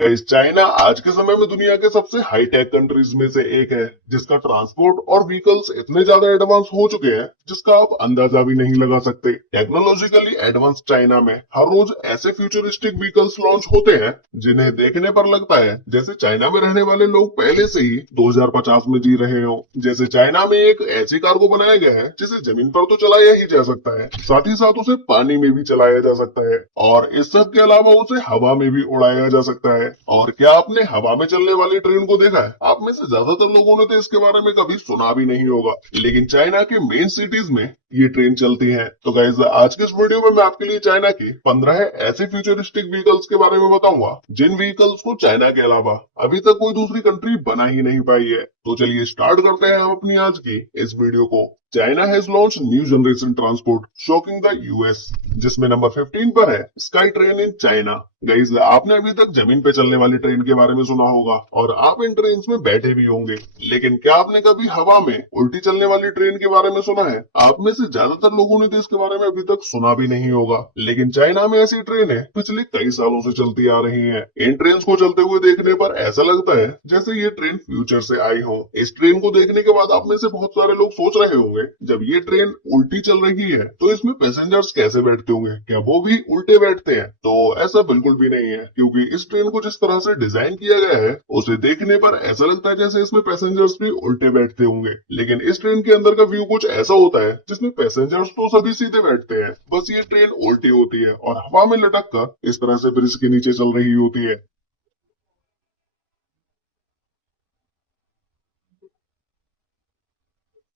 इस चाइना आज के समय में दुनिया के सबसे हाई टेक कंट्रीज में से एक है, जिसका ट्रांसपोर्ट और व्हीकल्स इतने ज्यादा एडवांस हो चुके हैं जिसका आप अंदाजा भी नहीं लगा सकते। टेक्नोलॉजिकली एडवांस चाइना में हर रोज ऐसे फ्यूचरिस्टिक व्हीकल्स लॉन्च होते हैं जिन्हें देखने पर लगता है जैसे चाइना में रहने वाले लोग पहले से ही 2050 में जी रहे हो। जैसे चाइना में एक ऐसी कार को बनाया गया है जिसे जमीन पर तो चलाया ही जा सकता है, साथ ही साथ उसे पानी में भी चलाया जा सकता है और इस सब के अलावा उसे हवा में भी उड़ाया जा सकता है। और क्या आपने हवा में चलने वाली ट्रेन को देखा है? आप में से ज्यादातर लोगों ने तो इसके बारे में कभी सुना भी नहीं होगा, लेकिन चाइना के मेन सिटीज में ये ट्रेन चलती है। तो गाइस, आज के इस वीडियो में मैं आपके लिए चाइना की 15 ऐसे फ्यूचरिस्टिक व्हीकल्स के बारे में बताऊंगा जिन व्हीकल्स को चाइना के अलावा अभी तक कोई दूसरी कंट्री बना ही नहीं पाई है। तो चलिए स्टार्ट करते हैं हम अपनी आज की इस वीडियो को। China has launch new generation transport shocking the US, जिसमें नंबर 15 पर है sky train in China. Guys, आपने अभी तक जमीन पे चलने वाली ट्रेन के बारे में सुना होगा और आप इन ट्रेन में बैठे भी होंगे, लेकिन क्या आपने कभी हवा में उल्टी चलने वाली ट्रेन के बारे में सुना है? आप में से ज्यादातर लोगों ने तो इसके बारे में अभी तक सुना भी नहीं होगा, लेकिन चाइना में ऐसी ट्रेनें पिछले कई सालों से चलती आ रही है। इन ट्रेन को चलते हुए देखने पर ऐसा लगता है जैसे ये ट्रेन फ्यूचर से आई हो। इस ट्रेन को देखने के बाद आप में से बहुत सारे लोग सोच रहे होंगे, जब ये ट्रेन उल्टी चल रही है तो इसमें पैसेंजर्स कैसे बैठते होंगे, क्या वो भी उल्टे बैठते हैं? तो ऐसा बिल्कुल भी नहीं है, क्योंकि इस ट्रेन को जिस तरह से डिजाइन किया गया है उसे देखने पर ऐसा लगता है जैसे इसमें पैसेंजर्स भी उल्टे बैठते होंगे, लेकिन इस ट्रेन के अंदर का व्यू कुछ ऐसा होता है जिसमें पैसेंजर्स तो सभी सीधे बैठते हैं, बस ये ट्रेन उल्टी होती है और हवा में लटक कर इस तरह से ब्रिज के नीचे चल रही होती है।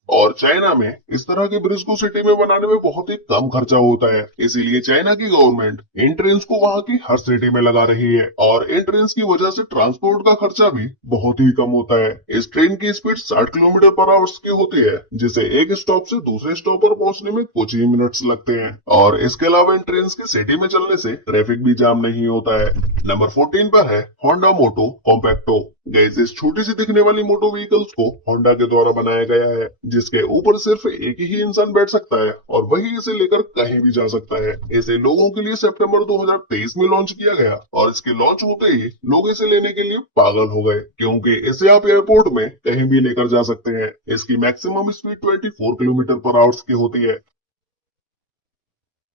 और चाइना में इस तरह के ब्रिज को सिटी में बनाने में बहुत ही कम खर्चा होता है, इसीलिए चाइना की गवर्नमेंट इन ट्रेन को वहां की हर सिटी में लगा रही है और इन ट्रेन की वजह से ट्रांसपोर्ट का खर्चा भी बहुत ही कम होता है। इस ट्रेन की स्पीड 60 किलोमीटर पर आवर्स की होती है, जिसे एक स्टॉप से दूसरे स्टॉप पर पहुंचने में कुछ ही मिनट्स लगते हैं। और इसके अलावा इन ट्रेन के सिटी में चलने से ट्रैफिक भी जाम नहीं होता है। नंबर 14 पर है होंडा मोटो कॉम्पैक्टो। गाइस, इस छोटी सी दिखने वाली मोटो व्हीकल्स को होंडा के द्वारा बनाया गया है, जिसके ऊपर सिर्फ एक ही इंसान बैठ सकता है और वही इसे लेकर कहीं भी जा सकता है। इसे लोगों के लिए सितंबर 2023 में लॉन्च किया गया और इसके लॉन्च होते ही लोग इसे लेने के लिए पागल हो गए, क्योंकि इसे आप एयरपोर्ट में कहीं भी लेकर जा सकते हैं। इसकी मैक्सिमम स्पीड 24 किलोमीटर पर आवर्स की होती है।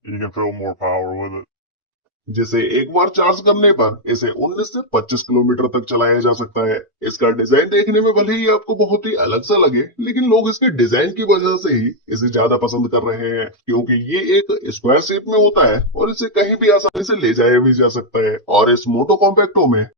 You can feel more power with it. जिसे एक बार चार्ज करने पर इसे 19 से 25 किलोमीटर तक चलाया जा सकता है। इसका डिजाइन देखने में भले ही आपको बहुत ही अलग सा लगे, लेकिन लोग इसके डिजाइन की वजह से ही इसे ज्यादा पसंद कर रहे हैं, क्योंकि ये एक स्क्वायर शेप में होता है और इसे कहीं भी आसानी से ले जाया भी जा सकता है। और इस मोटो कॉम्पैक्टो में